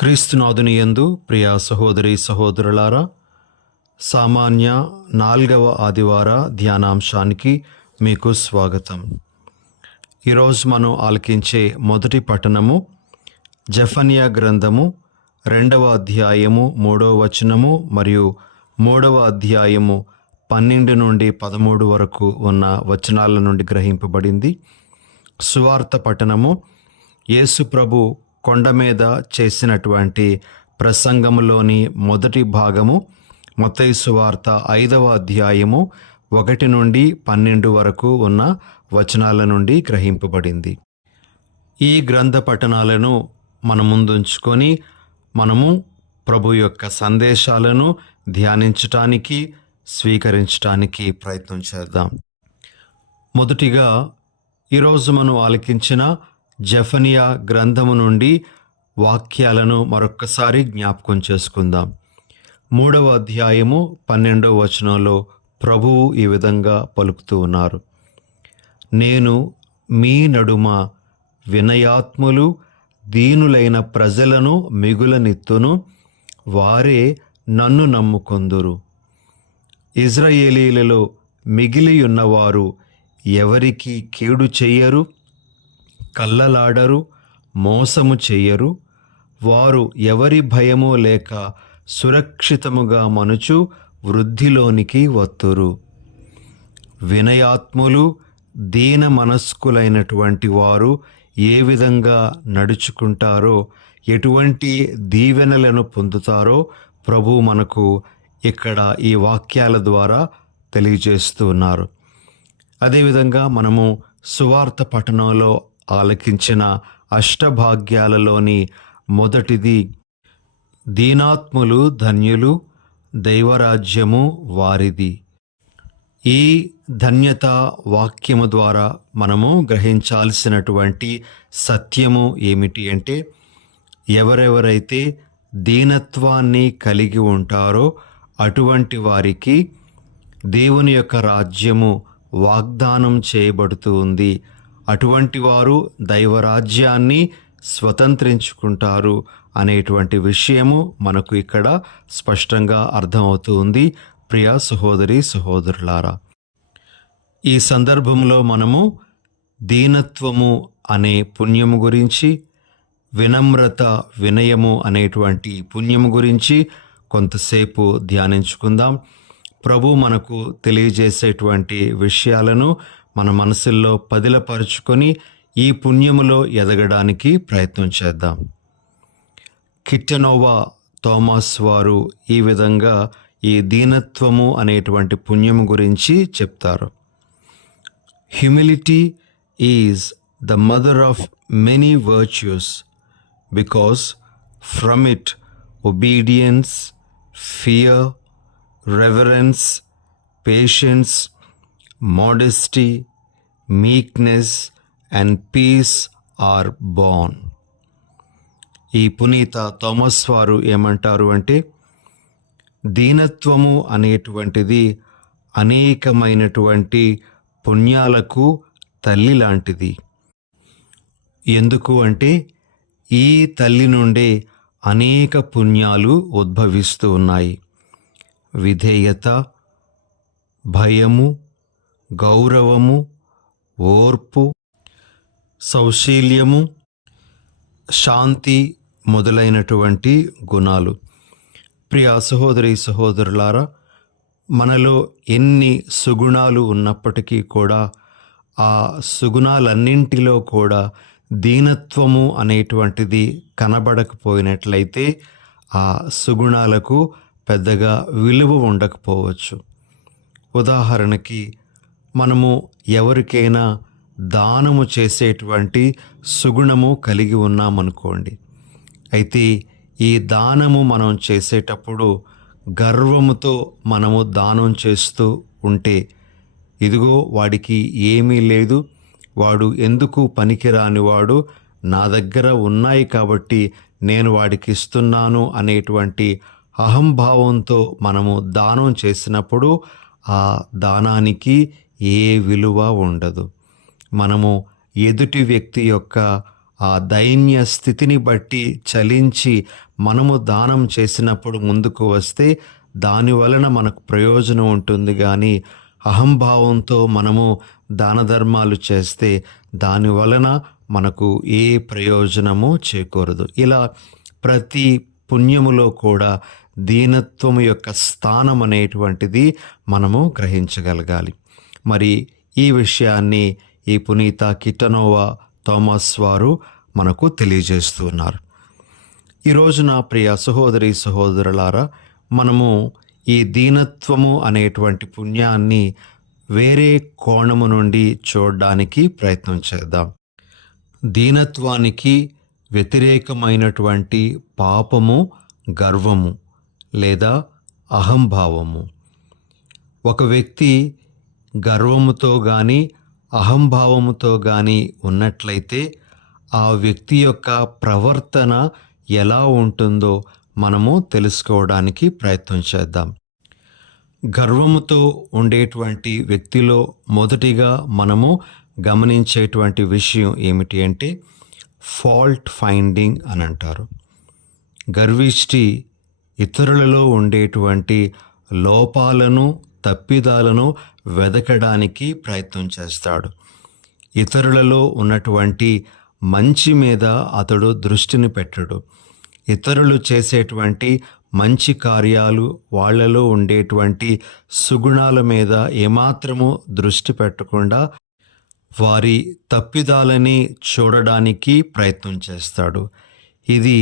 క్రీస్తునాథుని యందు ప్రియ సహోదరి సహోదరులారా, సామాన్య 4వ ఆదివార ధ్యానాంశానికి మీకు స్వాగతం. ఈరోజు మనం ఆలకించే మొదటి పట్టణము జెఫన్యా గ్రంథము 2వ అధ్యాయము 3వ వచనము మరియు 3వ అధ్యాయము 12 నుండి 13 వరకు ఉన్న వచనాల నుండి గ్రహింపబడింది. సువార్త పట్టణము యేసు ప్రభు కొండ మీద చేసినటువంటి ప్రసంగములోని మొదటి భాగము మత్తయి సువార్త 5వ అధ్యాయము 1 నుండి 12 వరకు ఉన్న వచనాల నుండి గ్రహింపబడింది. ఈ గ్రంథ పఠనాలను మన ముందుంచుకొని మనము ప్రభు యొక్క సందేశాలను ధ్యానించటానికి, స్వీకరించటానికి ప్రయత్నం చేద్దాం. మొదటిగా ఈరోజు మనం ఆలకించిన జెఫన్యా గ్రంథము నుండి వాక్యాలను మరొక్కసారి జ్ఞాపకం చేసుకుందాం. 3వ అధ్యాయము 12వ వచనంలో ప్రభువు ఈ విధంగా పలుకుతూ ఉన్నారు: నేను మీ నడుమ వినయాత్ములు దీనులైన ప్రజలను మిగులనిత్తును, వారే నన్ను నమ్ముకొందురు. ఇజ్రాయేలీలలో మిగిలియున్నవారు ఎవరికి కీడు చెయ్యరు, కల్లలాడరు, మోసము చెయ్యరు. వారు ఎవరి భయము లేక సురక్షితముగా మనుచు వృద్ధిలోనికి వత్తురు. వినయాత్ములు దీన మనస్కులైనటువంటి వారు ఏ విధంగా నడుచుకుంటారో, ఎటువంటి దీవెనలను పొందుతారో ప్రభు మనకు ఇక్కడ ఈ వాక్యాల ద్వారా తెలియజేస్తూ ఉన్నారు. అదేవిధంగా మనము సువార్త పఠనంలో ఆలకించిన అష్టభాగ్యాలలోని మొదటిది దీనాత్ములు ధన్యులు, దైవరాజ్యము వారిది. ఈ ధన్యత వాక్యము ద్వారా మనము గ్రహించాల్సినటువంటి సత్యము ఏమిటి అంటే, ఎవరెవరైతే దీనత్వాన్ని కలిగి ఉంటారో అటువంటి వారికి దేవుని యొక్క రాజ్యము వాగ్దానం చేయబడుతూ ఉంది. అటువంటి వారు దైవరాజ్యాన్ని స్వతంత్రించుకుంటారు అనేటువంటి విషయము మనకు ఇక్కడ స్పష్టంగా అర్థమవుతూ ఉంది. ప్రియ సహోదరి సహోదరులారా, ఈ సందర్భంలో మనము దీనత్వము అనే పుణ్యము గురించి, వినమ్రత వినయము అనేటువంటి పుణ్యము గురించి కొంతసేపు ధ్యానించుకుందాం. ప్రభు మనకు తెలియజేసేటువంటి విషయాలను మన మనసుల్లో పదిలపరుచుకొని ఈ పుణ్యములో ఎదగడానికి ప్రయత్నం చేద్దాం. కిట్టెనోవా థోమస్ వారు ఈ విధంగా ఈ దీనత్వము అనేటువంటి పుణ్యము గురించి చెప్తారు: humility is the mother of many virtues, because from it obedience, fear, reverence, patience, modesty, meekness and peace are born. ఈ పునీత థోమస్ వారు ఏమంటారు అంటే, దీనత్వము అనేటువంటిది అనేకమైనటువంటి పుణ్యాలకు తల్లి లాంటిది. ఎందుకు అంటే, ఈ తల్లి నుండే అనేక పుణ్యాలు ఉద్భవిస్తూ ఉన్నాయి. విధేయత, భయము, గౌరవము, ఓర్పు, సౌశీల్యము, శాంతి మొదలైనటువంటి గుణాలు. ప్రియ సహోదరి సహోదరులారా, మనలో ఎన్ని సుగుణాలు ఉన్నప్పటికీ కూడా ఆ సుగుణాలన్నింటిలో కూడా దీనత్వము అనేటువంటిది కనబడకపోయినట్లయితే ఆ సుగుణాలకు పెద్దగా విలువ ఉండకపోవచ్చు. ఉదాహరణకి, మనము ఎవరికైనా దానము చేసేటువంటి సుగుణము కలిగి ఉన్నామనుకోండి. అయితే ఈ దానము మనం చేసేటప్పుడు గర్వముతో మనము దానం చేస్తూ ఉంటే, ఇదిగో వాడికి ఏమీ లేదు, వాడు ఎందుకు పనికిరానివాడు, నా దగ్గర ఉన్నాయి కాబట్టి నేను వాడికి ఇస్తున్నాను అనేటువంటి అహంభావంతో మనము దానం చేసినప్పుడు ఆ దానానికి ఏ విలువ ఉండదు. మనము ఎదుటి వ్యక్తి యొక్క ఆ దైన్య స్థితిని బట్టి చలించి మనము దానం చేసినప్పుడు ముందుకు వస్తే దాని వలన మనకు ప్రయోజనం ఉంటుంది. కానీ అహంభావంతో మనము దాన ధర్మాలు చేస్తే దాని వలన మనకు ఏ ప్రయోజనము చేకూరదు. ఇలా ప్రతి పుణ్యములో కూడా దీనత్వం యొక్క స్థానం అనేటువంటిది మనము గ్రహించగలగాలి. మరి ఈ విషయాన్ని ఈ పునీత కిటనోవా థోమస్ వారు మనకు తెలియజేస్తూ ఉన్నారు. ఈ రోజున ప్రియ సహోదరి సహోదరులారా, మనము ఈ దీనత్వము అనేటువంటి పుణ్యాన్ని వేరే కోణము నుండి చూడడానికి ప్రయత్నం చేద్దాం. దీనత్వానికి వ్యతిరేకమైనటువంటి పాపము గర్వము లేదా అహంభావము. ఒక వ్యక్తి గర్వముతో కానీ అహంభావముతో కానీ ఉన్నట్లయితే ఆ వ్యక్తి యొక్క ప్రవర్తన ఎలా ఉంటుందో మనము తెలుసుకోవడానికి ప్రయత్నం చేద్దాం. గర్వముతో ఉండేటువంటి వ్యక్తిలో మొదటిగా మనము గమనించేటువంటి విషయం ఏమిటి అంటే ఫాల్ట్ ఫైండింగ్ అని అంటారు. గర్విష్టి ఇతరులలో ఉండేటువంటి లోపాలను తప్పిదాలను వెదకడానికి ప్రయత్నం చేస్తాడు. ఇతరులలో ఉన్నటువంటి మంచి మీద అతడు దృష్టిని పెట్టడు. ఇతరులు చేసేటువంటి మంచి కార్యాలు, వాళ్ళలో ఉండేటువంటి సుగుణాల మీద ఏమాత్రము దృష్టి పెట్టకుండా వారి తప్పిదాలని చూడడానికి ప్రయత్నం చేస్తాడు. ఇది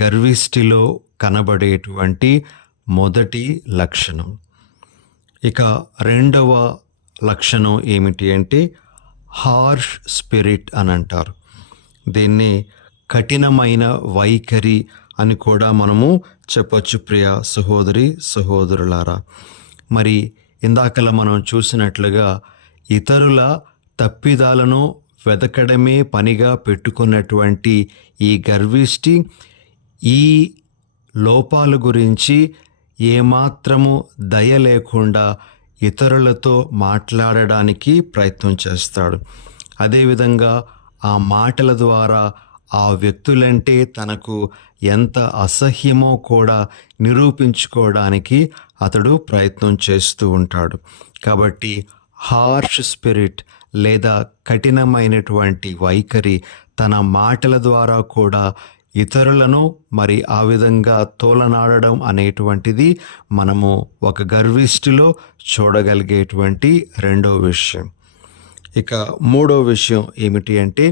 గర్విష్టిలో కనబడేటువంటి మొదటి లక్షణం. ఇక రెండవ లక్షణం ఏమిటి అంటే హార్ష్ స్పిరిట్ అని అంటారు. దీన్ని కఠినమైన వైఖరి అని కూడా మనము చెప్పొచ్చు ప్రియ సహోదరి సహోదరులారా. మరి ఇందాకలా మనం చూసినట్లుగా ఇతరుల తప్పిదాలను వెతకడమే పనిగా పెట్టుకున్నటువంటి ఈ గర్విష్టి ఈ లోపాల గురించి ఏమాత్రము దయ లేకుండా ఇతరులతో మాట్లాడడానికి ప్రయత్నం చేస్తాడు. అదేవిధంగా ఆ మాటల ద్వారా ఆ వ్యక్తులంటే తనకు ఎంత అసహ్యమో కూడా నిరూపించుకోవడానికి అతడు ప్రయత్నం చేస్తూ ఉంటాడు. కాబట్టి హార్ష్ స్పిరిట్ లేదా కఠినమైనటువంటి వైఖరి తన మాటల ద్వారా కూడా ఇతరులను మరి ఆ విధంగా తోలనాడడం అనేటువంటిది మనము ఒక గర్విష్టిలో చూడగలిగేటువంటి రెండో విషయం. ఇక మూడో విషయం ఏమిటి అంటే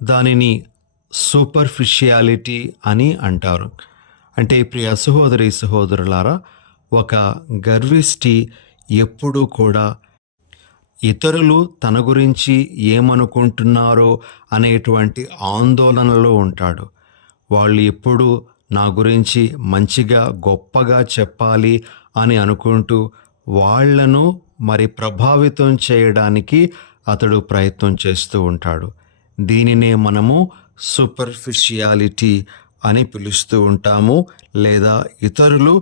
దానిని సూపర్ఫిషియాలిటీ అని అంటారు. అంటే ప్రియ సహోదరి సహోదరులారా, ఒక గర్విష్టి ఎప్పుడూ కూడా ఇతరులు తన గురించి ఏమనుకుంటున్నారో అనేటువంటి ఆందోళనలో ఉంటాడు. వాళ్ళు ఎప్పుడు నా గురించి మంచిగా గొప్పగా చెప్పాలి అని అనుకుంటూ వాళ్లను మరి ప్రభావితం చేయడానికి అతడు ప్రయత్నం చేస్తూ ఉంటాడు. దీనినే మనము సూపర్ఫిషియాలిటీ అని పిలుస్తూ ఉంటాము. లేదా ఇతరులు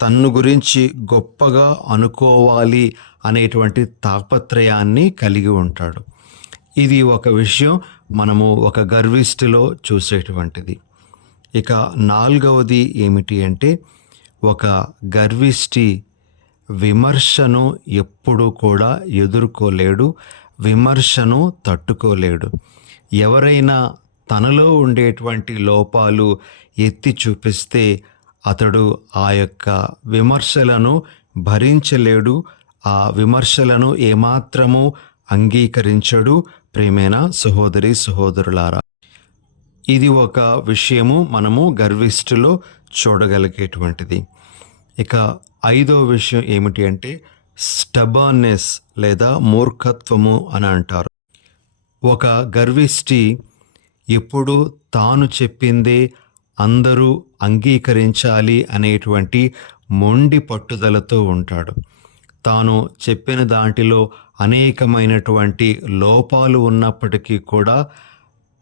తన్ను గురించి గొప్పగా అనుకోవాలి అనేటువంటి తాపత్రయాన్ని కలిగి ఉంటాడు. ఇది ఒక విషయం మనము ఒక గర్విష్టిలో చూసేటువంటిది. ఇక నాలుగవది ఏమిటి అంటే ఒక గర్విష్టి విమర్శను ఎప్పుడూ కూడా ఎదుర్కోలేడు, విమర్శను తట్టుకోలేడు. ఎవరైనా తనలో ఉండేటువంటి లోపాలు ఎత్తి చూపిస్తే అతడు ఆ యొక్క విమర్శలను భరించలేడు, ఆ విమర్శలను ఏమాత్రము అంగీకరించడు. ప్రియమైన సహోదరి సహోదరులారా, ఇది ఒక విషయము మనము గర్విష్టిలో చూడగలిగేటువంటిది. ఇక ఐదో విషయం ఏమిటి అంటే స్టబర్నెస్ లేదా మూర్ఖత్వము అని అంటారు. ఒక గర్విష్టి ఎప్పుడు తాను చెప్పిందే అందరూ అంగీకరించాలి అనేటువంటి మొండి పట్టుదలతో ఉంటాడు. తాను చెప్పిన దాంట్లో అనేకమైనటువంటి లోపాలు ఉన్నప్పటికీ కూడా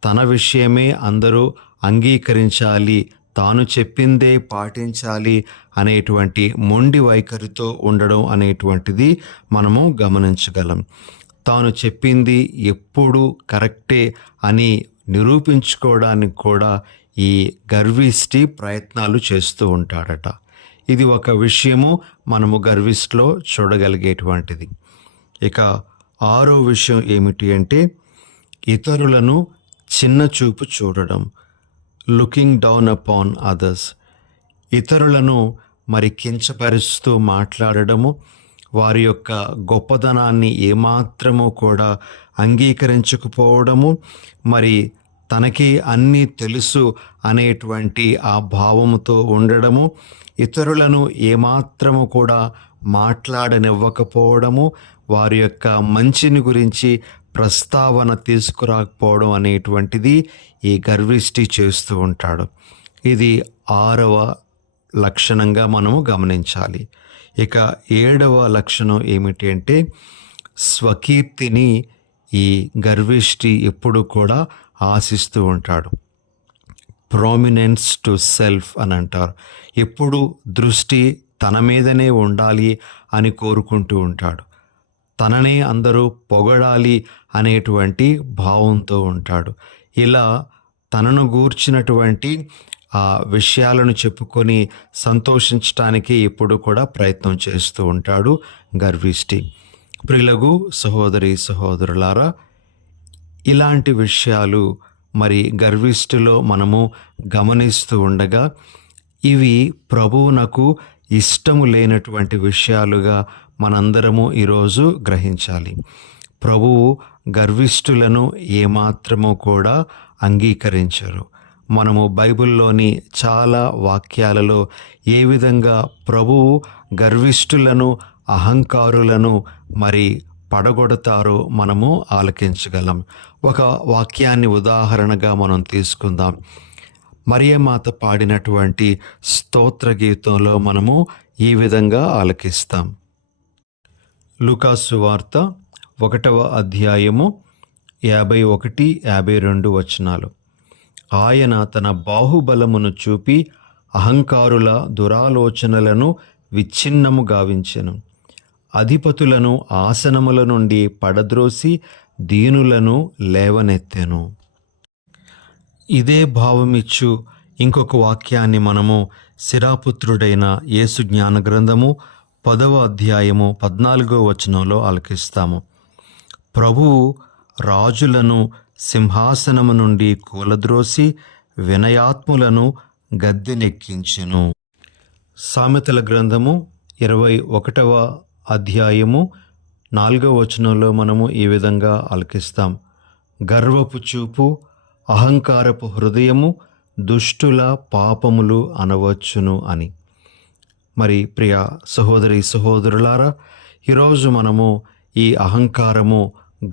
తన విషయమే అందరూ అంగీకరించాలి, తాను చెప్పిందే పాటించాలి అనేటువంటి మొండి వైఖరితో ఉండడం అనేటువంటిది మనము గమనించగలం. తాను చెప్పింది ఎప్పుడు కరెక్టే అని నిరూపించుకోవడానికి కూడా ఈ గర్విష్టి ప్రయత్నాలు చేస్తూ ఉంటాడట. ఇది ఒక విషయము మనము గర్విష్టిలో చూడగలిగేటువంటిది. ఇక 6వ విషయం ఏమిటి అంటే ఇతరులను చిన్న చూపు చూడడం, లుకింగ్ డౌన్ అపాన్ అదర్స్. ఇతరులను మరి కించపరుస్తూ మాట్లాడడము, వారి యొక్క గొప్పదనాన్ని ఏమాత్రము కూడా అంగీకరించకపోవడము, మరి తనకి అన్నీ తెలుసు అనేటువంటి ఆ భావముతో ఉండడము, ఇతరులను ఏమాత్రము కూడా మాట్లాడనివ్వకపోవడము, వారి యొక్క మంచిని గురించి ప్రస్తావన తీసుకురాకపోవడం అనేటువంటిది ఈ గర్విష్టి చేస్తూ ఉంటాడు. ఇది 6వ లక్షణంగా మనము గమనించాలి. ఇక 7వ లక్షణం ఏమిటి అంటే స్వకీర్తిని ఈ గర్విష్టి ఎప్పుడు కూడా ఆశిస్తూ ఉంటాడు. ప్రామినెన్స్ టు సెల్ఫ్ అని అంటారు. ఎప్పుడు దృష్టి తన మీదనే ఉండాలి అని కోరుకుంటూ ఉంటాడు. తననే అందరూ పొగడాలి అనేటువంటి భావంతో ఉంటాడు. ఇలా తనను గూర్చినటువంటి ఆ విషయాలను చెప్పుకొని సంతోషించటానికి ఎప్పుడు కూడా ప్రయత్నం చేస్తూ ఉంటాడు గర్విష్టి. ప్రియులకు సహోదరి సహోదరులారా, ఇలాంటి విషయాలు మరి గర్విష్టిలో మనము గమనిస్తూ ఉండగా ఇవి ప్రభువునకు ఇష్టము లేనటువంటి విషయాలుగా మనందరము ఈరోజు గ్రహించాలి. ప్రభువు గర్విష్ఠులను ఏమాత్రము కూడా అంగీకరించరు. మనము బైబిల్లోని చాలా వాక్యాలలో ఏ విధంగా ప్రభువు గర్విష్ఠులను, అహంకారులను మరి పడగొడతారో మనము ఆలకించగలం. ఒక వాక్యాన్ని ఉదాహరణగా మనం తీసుకుందాం. మరియమాత పాడినటువంటి స్తోత్ర గీతంలో మనము ఈ విధంగా ఆలకిస్తాం. లూకాసు వార్త 1వ అధ్యాయము 51, 52 వచనాలు. ఆయన తన బాహుబలమును చూపి అహంకారుల దురాలోచనలను విచ్ఛిన్నము గావించెను. అధిపతులను ఆసనముల నుండి పడద్రోసి దీనులను లేవనెత్తెను. ఇదే భావమిచ్చు ఇంకొక వాక్యాన్ని మనము శిరాపుత్రుడైన యేసు జ్ఞాన గ్రంథము 10వ అధ్యాయము 14వ వచనంలో ఆలకిస్తాము. ప్రభువు రాజులను సింహాసనము నుండి కూలద్రోసి వినయాత్ములను గద్దెనెక్కించెను. సామెతల గ్రంథము 21వ అధ్యాయము 4వ వచనంలో మనము ఈ విధంగా ఆలకిస్తాం. గర్వపు చూపు, అహంకారపు హృదయము దుష్టుల పాపములు అనవచ్చును అని. మరి ప్రియ సహోదరి సహోదరులారా, ఈరోజు మనము ఈ అహంకారము,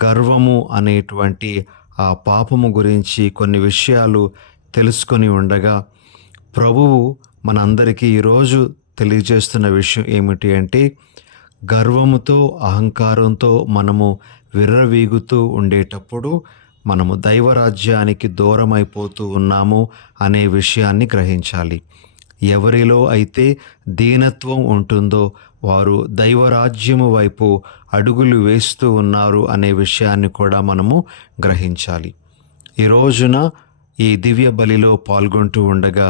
గర్వము అనేటువంటి ఆ పాపము గురించి కొన్ని విషయాలు తెలుసుకొని ఉండగా ప్రభువు మనందరికీ ఈరోజు తెలియజేస్తున్న విషయం ఏమిటి అంటే గర్వముతో, అహంకారంతో మనము విర్రవీగుతూ ఉండేటప్పుడు మనము దైవరాజ్యానికి దూరమైపోతూ ఉన్నాము అనే విషయాన్ని గ్రహించాలి. ఎవరిలో అయితే దీనత్వం ఉంటుందో వారు దైవరాజ్యము వైపు అడుగులు వేస్తూ ఉన్నారు అనే విషయాన్ని కూడా మనము గ్రహించాలి. ఈ రోజున ఈ దివ్య బలిలో పాల్గొంటూ ఉండగా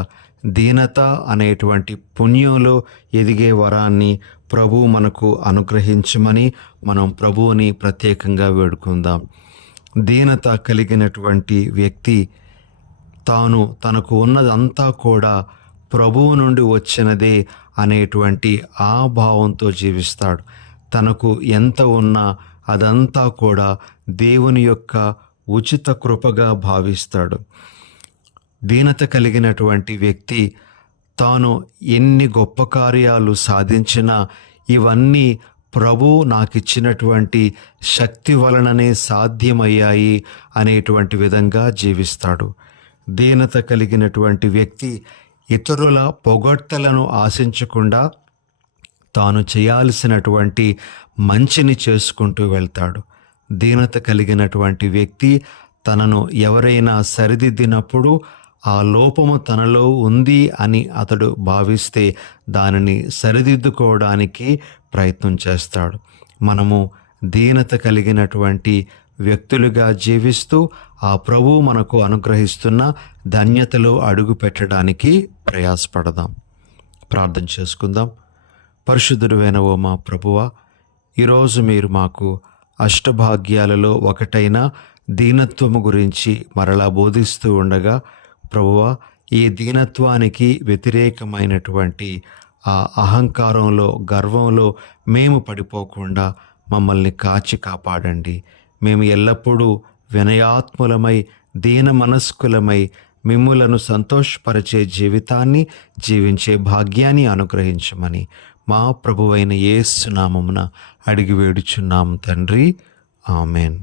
దీనత అనేటువంటి పుణ్యంలో ఎదిగే వరాన్ని ప్రభువు మనకు అనుగ్రహించమని మనం ప్రభువుని ప్రత్యేకంగా వేడుకుందాం. దీనత కలిగినటువంటి వ్యక్తి తనకు ఉన్నదంతా కూడా ప్రభువు నుండి వచ్చినదే అనేటువంటి ఆ భావంతో జీవిస్తాడు. తనకు ఎంత ఉన్నా అదంతా కూడా దేవుని యొక్క ఉచిత కృపగా భావిస్తాడు. దీనత కలిగినటువంటి వ్యక్తి తాను ఎన్ని గొప్ప కార్యాలు సాధించినా ఇవన్నీ ప్రభువు నాకిచ్చినటువంటి శక్తి వలననే సాధ్యమయ్యాయి అనేటువంటి విధంగా జీవిస్తాడు. దీనత కలిగినటువంటి వ్యక్తి ఇతరుల పొగడ్తలను ఆశించకుండా తాను చేయాల్సినటువంటి మంచిని చేసుకుంటూ వెళ్తాడు. దీనత కలిగినటువంటి వ్యక్తి తనను ఎవరైనా సరిదిద్దినప్పుడు ఆ లోపము తనలో ఉంది అని అతడు భావిస్తే దానిని సరిదిద్దుకోవడానికి ప్రయత్నం చేస్తాడు. మనము దీనత కలిగినటువంటి వ్యక్తులుగా జీవిస్తూ ఆ ప్రభువు మనకు అనుగ్రహిస్తున్న ధన్యతలో అడుగు పెట్టడానికి ప్రయాసపడదాం. ప్రార్థన చేసుకుందాం. పరిశుద్ధుడైన ఓ మా ప్రభువా, ఈరోజు మీరు మాకు అష్టభాగ్యాలలో ఒకటైన దీనత్వము గురించి మరలా బోధిస్తూ ఉండగా, ప్రభువా, ఈ దీనత్వానికి వ్యతిరేకమైనటువంటి ఆ అహంకారంలో, గర్వంలో మేము పడిపోకుండా మమ్మల్ని కాచి కాపాడండి. మేము ఎల్లప్పుడూ వినయాత్ములమై, దీన మనస్కులమై, మిమ్ములను సంతోషపరిచే జీవితాన్ని జీవించే భాగ్యాన్ని అనుగ్రహించమని మా ప్రభువైన యేసు నామమున అడిగి వేడుచున్నాము తండ్రి. ఆమెన్.